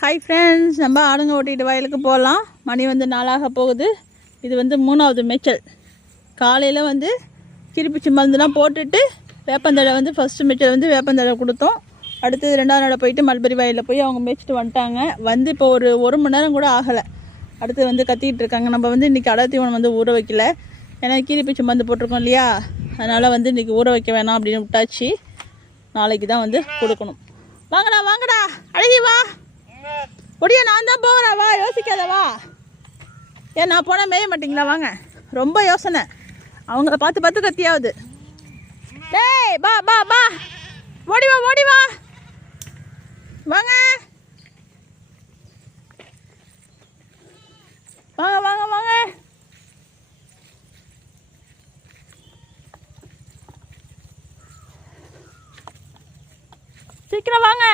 Hi friends, நம்ம ஆடுங்க ஓட்டிகிட்டு வயலுக்கு போகலாம். மணி வந்து 4 போகுது. இது வந்து 3வது மேய்ச்சல். காலையில் வந்து கிருப்பிச்சி மருந்துலாம் போட்டுட்டு வேப்பந்தழை வந்து ஃபஸ்ட்டு மேய்ச்சல் வந்து வேப்பந்தழை கொடுத்தோம். அடுத்தது 2வது நாள் போயிட்டு மல்பரி வயலில் போய் அவங்க மேய்ச்சிட்டு வந்துட்டாங்க. வந்து இப்போ ஒரு மணி நேரம் கூட ஆகலை. அடுத்து வந்து கத்திக்கிட்டு இருக்காங்க. நம்ம வந்து இன்றைக்கி அடை தீவனம் வந்து ஊற வைக்கல, ஏன்னா கிருப்பிச்சி மருந்து போட்டிருக்கோம் இல்லையா, அதனால் வந்து இன்றைக்கி ஊற வைக்க வேணாம் அப்படின்னு விட்டாச்சு. நாளைக்கு தான் வந்து கொடுக்கணும். வாங்கடா வாங்கடா, அழகி வா, ஒடியா, நான் தான் போகிறேன், வா, யோசிக்காத வா. ஏன் நான் போனால் மேய மாட்டிங்களா? வாங்க, ரொம்ப யோசனை, அவங்கள பார்த்து பார்த்து கத்தியாவது. டேய் பா பா பா, ஓடி வா ஓடி வா, வாங்க வாங்க வாங்க வாங்க. சீக்கிரம் வாங்க.